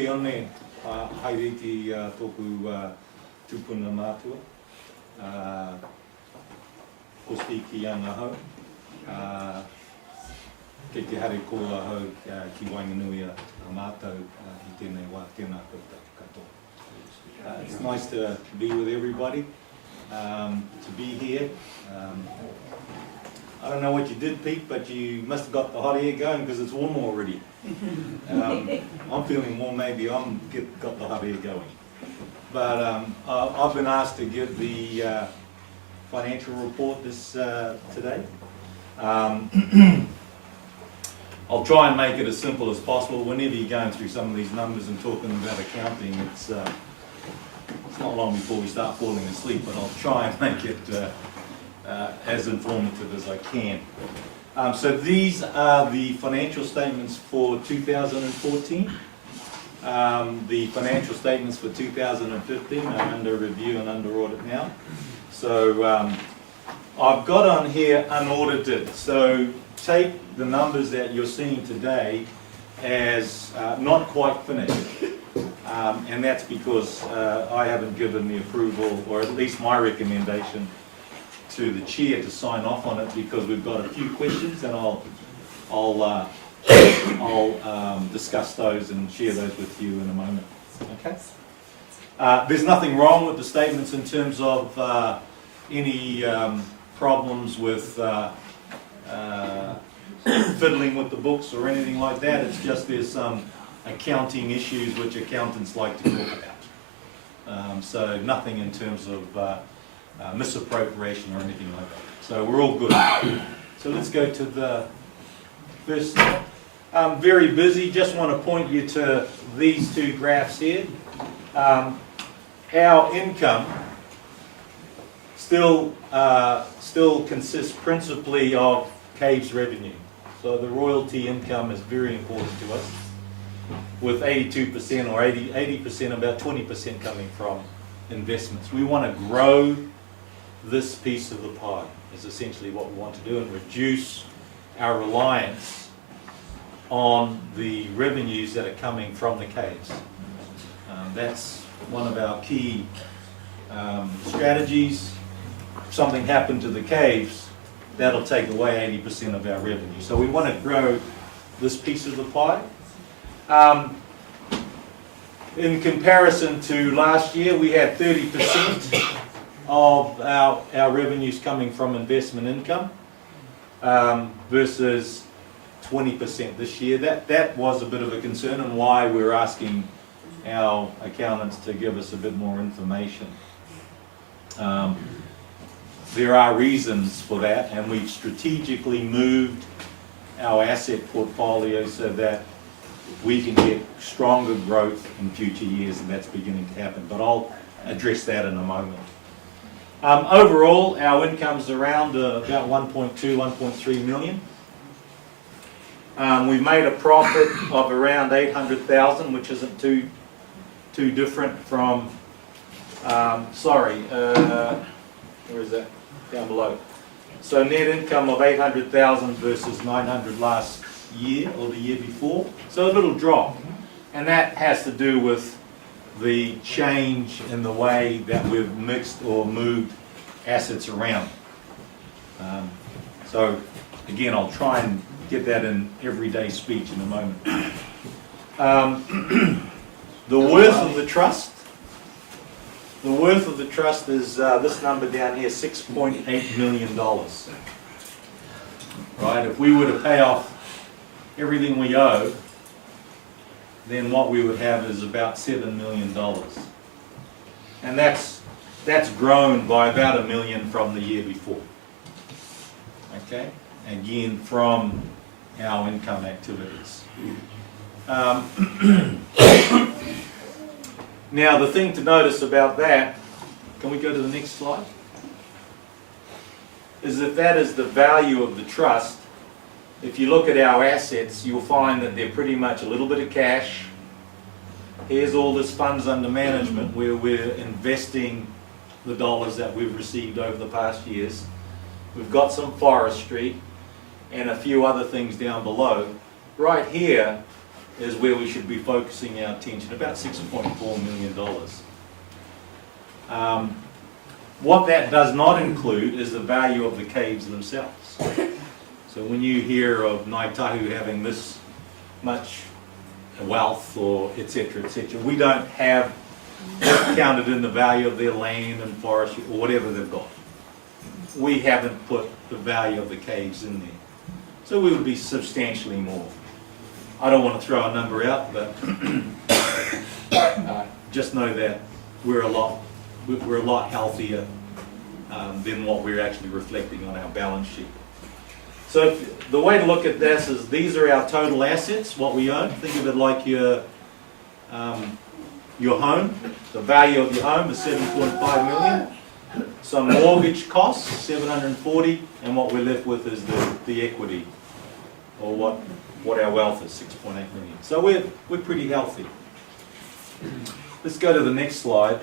te one, haere ki tōku tūpuna mātua. Kosti ki anga hau. Kei te hare koa hau ki Wainganui a mātou I tēnei wā tēnā koutou katoa. It's nice to be with everybody, to be here. I don't know what you did, Pete, but you must have got the hot air going because it's warm already. I'm feeling warm, maybe I'm got the hot air going. But I've been asked to give the financial report today. I'll try and make it as simple as possible. Whenever you're going through some of these numbers and talking about accounting, it's not long before we start falling asleep, but I'll try and make it as informative as I can. So these are the financial statements for 2014. The financial statements for 2015 are under review and under audit now. So I've got on here unaudited. So take the numbers that you're seeing today as not quite finished. And that's because I haven't given the approval, or at least my recommendation, to the chair to sign off on it, because we've got a few questions, and I'll discuss those and share those with you in a moment. Okay. There's nothing wrong with the statements in terms of any problems with fiddling with the books or anything like that. It's just there's some accounting issues which accountants like to talk about. So nothing in terms of misappropriation or anything like that. So we're all good. So let's go to the first slide. I'm very busy. Just want to point you to these two graphs here. Our income still consists principally of Caves revenue. So the royalty income is very important to us, with 82% or 80%, about 20% coming from investments. We want to grow this piece of the pie, is essentially what we want to do, and reduce our reliance on the revenues that are coming from the caves. That's one of our key strategies. If something happened to the caves, that'll take away 80% of our revenue. So we want to grow this piece of the pie. In comparison to last year, we had 30% of our revenues coming from investment income versus 20% this year. That was a bit of a concern, and why we're asking our accountants to give us a bit more information. There are reasons for that, and we've strategically moved our asset portfolio so that we can get stronger growth in future years, and that's beginning to happen. But I'll address that in a moment. Overall, our income's around about 1.2, 1.3 million. We've made a profit of around 800,000, which isn't too different from, where is that? Down below. So net income of 800,000 versus 900 last year or the year before. So a little drop. And that has to do with the change in the way that we've mixed or moved assets around. So again, I'll try and get that in everyday speech in a moment. The worth of the trust. The worth of the trust is this number down here, $6.8 million. Right? If we were to pay off everything we owe, then what we would have is about $7 million. And that's grown by about $1 million from the year before. Okay? Again, from our income activities. Now, the thing to notice about that, can we go to the next slide? Is that is the value of the trust. If you look at our assets, you'll find that they're pretty much a little bit of cash. Here's all this funds under management where we're investing the dollars that we've received over the past years. We've got some forestry and a few other things down below. Right here is where we should be focusing our attention, about $6.4 million. What that does not include is the value of the caves themselves. So when you hear of Ngāi Tahu having this much wealth or etc., we don't have that counted in the value of their land and forest or whatever they've got. We haven't put the value of the caves in there. So we would be substantially more. I don't want to throw a number out, but just know that we're a lot healthier than what we're actually reflecting on our balance sheet. So the way to look at this is these are our total assets, what we own. Think of it like your home. The value of your home is $7.5 million. Some mortgage costs, $740, and what we're left with is the equity, or what our wealth is, $6.8 million. So we're pretty healthy. Let's go to the next slide.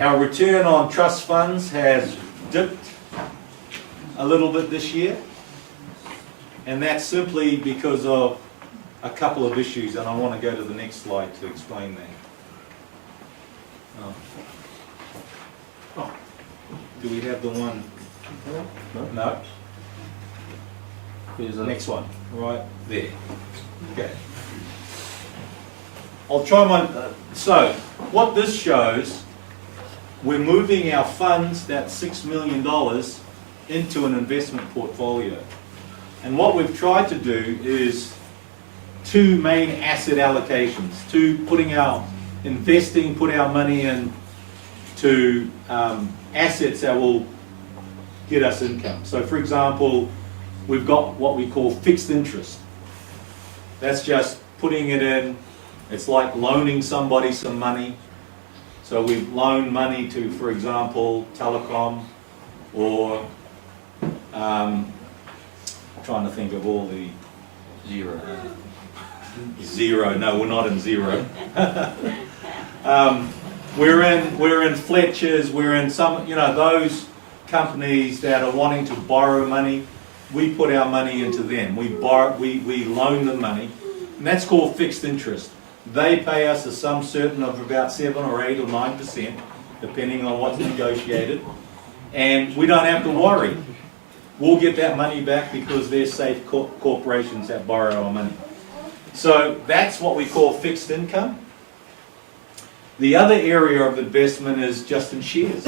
Our return on trust funds has dipped a little bit this year, and that's simply because of a couple of issues, and I want to go to the next slide to explain that. Do we have the one? No? Next one, right there. Okay. I'll try my... so, what this shows, we're moving our funds, that $6 million, into an investment portfolio. And what we've tried to do is two main asset allocations, put our money in to assets that will get us income. So for example, we've got what we call fixed interest. That's just putting it in, it's like loaning somebody some money. So we've loaned money to, for example, Telecom, or trying to think of all the... Zero, no, we're not in Zero. We're in Fletcher's, we're in some, those companies that are wanting to borrow money. We put our money into them. We loan them money, and that's called fixed interest. They pay us a sum certain of about 7 or 8 or 9%, depending on what's negotiated, and we don't have to worry. We'll get that money back because they're safe corporations that borrow our money. So that's what we call fixed income. The other area of investment is just in shares,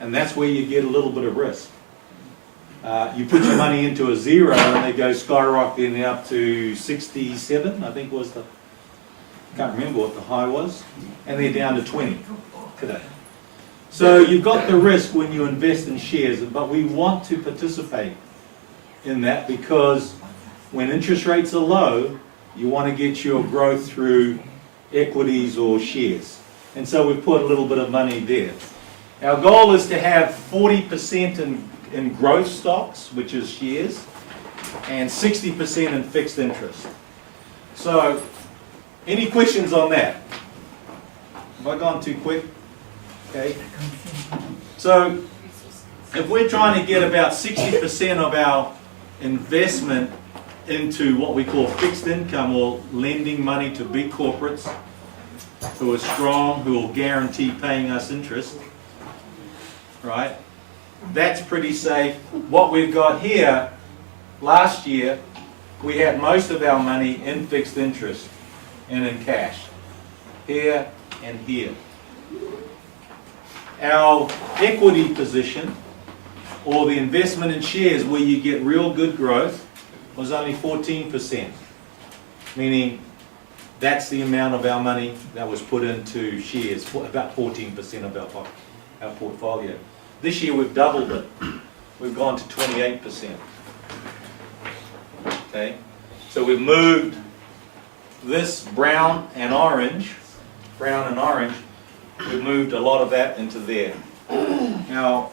and that's where you get a little bit of risk. You put your money into a Zero and they go skyrocketing up to 67, I think was can't remember what the high was, and they're down to 20 today. So you've got the risk when you invest in shares, but we want to participate in that because when interest rates are low, you want to get your growth through equities or shares. And so we've put a little bit of money there. Our goal is to have 40% in growth stocks, which is shares, and 60% in fixed interest. So, any questions on that? Have I gone too quick? Okay. So, if we're trying to get about 60% of our investment into what we call fixed income, or lending money to big corporates who are strong, who will guarantee paying us interest, right? That's pretty safe. What we've got here, last year, we had most of our money in fixed interest and in cash, here and here. Our equity position, or the investment in shares where you get real good growth, was only 14%, meaning that's the amount of our money that was put into shares, about 14% of our portfolio. This year we've doubled it. We've gone to 28%. Okay, so we've moved this brown and orange, we've moved a lot of that into there. Now,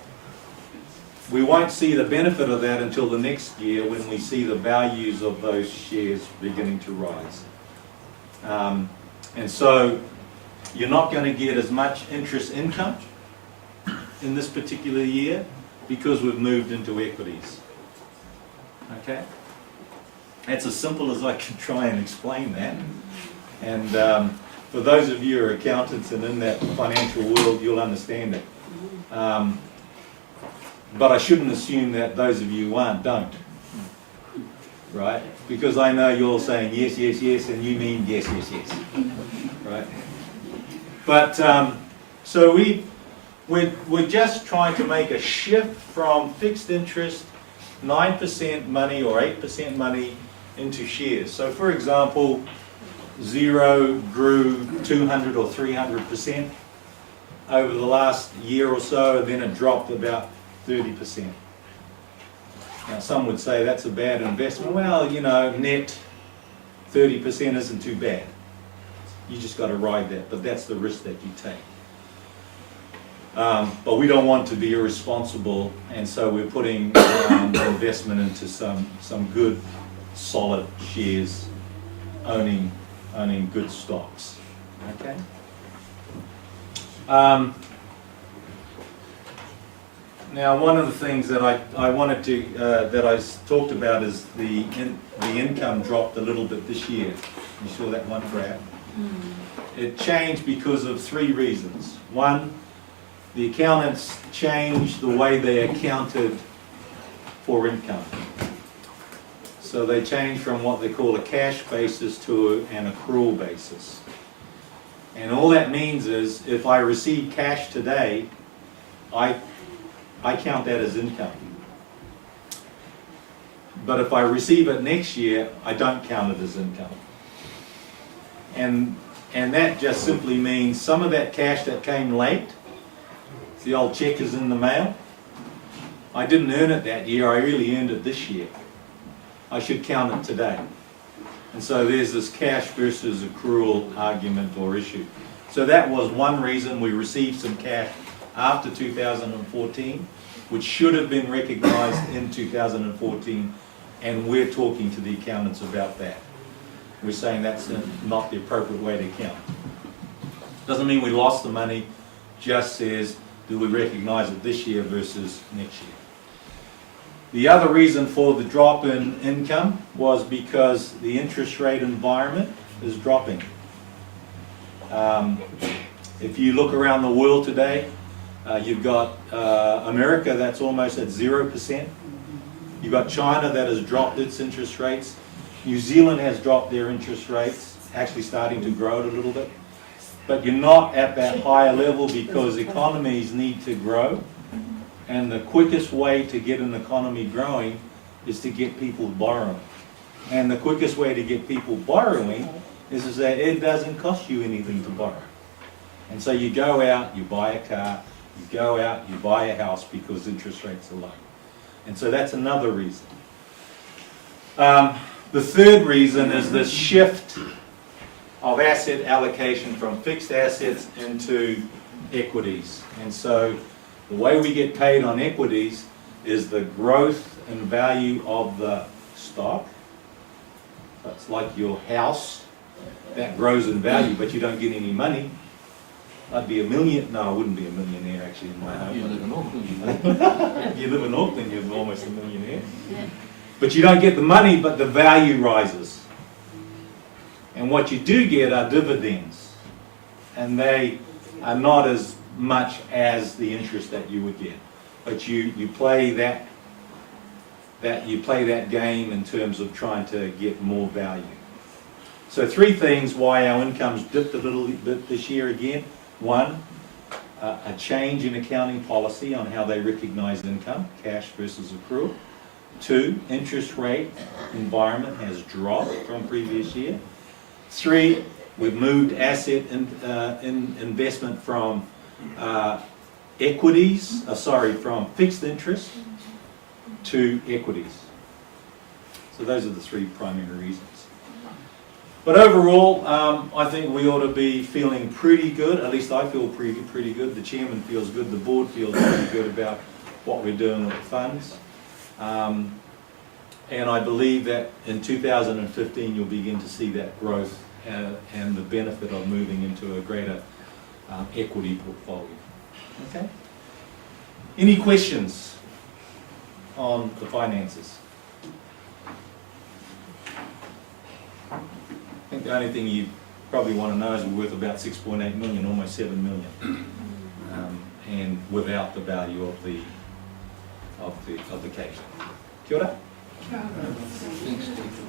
we won't see the benefit of that until the next year when we see the values of those shares beginning to rise. And so you're not going to get as much interest income in this particular year because we've moved into equities. Okay? That's as simple as I can try and explain that. And for those of you who are accountants and in that financial world, you'll understand it. But I shouldn't assume that those of you who aren't don't. Right? Because I know you're saying yes, yes, yes, and you mean yes, yes, yes. Right? But so we're just trying to make a shift from fixed interest, 9% money or 8% money into shares. So for example, Xero grew 200 or 300% over the last year or so, and then it dropped about 30%. Now some would say that's a bad investment. Well, you know, net 30% isn't too bad. You just got to ride that, but that's the risk that you take. But we don't want to be irresponsible, and so we're putting investment into some good, solid shares, owning good stocks. Okay. Now, one of the things that I wanted to that I talked about is the income dropped a little bit this year. You saw that one graph. It changed because of three reasons. One, the accountants changed the way they accounted for income. So they changed from what they call a cash basis to an accrual basis. And all that means is if I receive cash today, I count that as income. But if I receive it next year, I don't count it as income. And that just simply means some of that cash that came late, the old check is in the mail, I didn't earn it that year, I really earned it this year. I should count it today. And so there's this cash versus accrual argument or issue. So that was one reason we received some cash after 2014, which should have been recognized in 2014, and we're talking to the accountants about that. We're saying that's not the appropriate way to count. Doesn't mean we lost the money, just says, do we recognize it this year versus next year? The other reason for the drop in income was because the interest rate environment is dropping. If you look around the world today, you've got America that's almost at 0%. You've got China that has dropped its interest rates. New Zealand has dropped their interest rates, actually starting to grow it a little bit. But you're not at that higher level because economies need to grow. And the quickest way to get an economy growing is to get people borrowing. And the quickest way to get people borrowing is that it doesn't cost you anything to borrow. And so you go out, you buy a car, you go out, you buy a house because interest rates are low. And so that's another reason. The third reason is this shift of asset allocation from fixed assets into equities. And so the way we get paid on equities is the growth and value of the stock. That's like your house. That grows in value, but you don't get any money. I'd be a million. No, I wouldn't be a millionaire actually in my home. You live in Auckland. You live in Auckland, you're almost a millionaire. But you don't get the money, but the value rises. And what you do get are dividends. And they are not as much as the interest that you would get. But you play that game in terms of trying to get more value. So three things why our income's dipped a little bit this year again. One, a change in accounting policy on how they recognize income, cash versus accrual. Two, interest rate environment has dropped from previous year. Three, we've moved asset investment from from fixed interest to equities. So those are the three primary reasons. But overall, I think we ought to be feeling pretty good. At least I feel pretty good. The chairman feels good. The board feels pretty good about what we're doing with the funds. And I believe that in 2015 you'll begin to see that growth and the benefit of moving into a greater equity portfolio. Okay? Any questions on the finances? The only thing you probably want to know is we're worth about 6.8 million, almost 7 million, and without the value of the case. Kia ora. Thanks, Steve.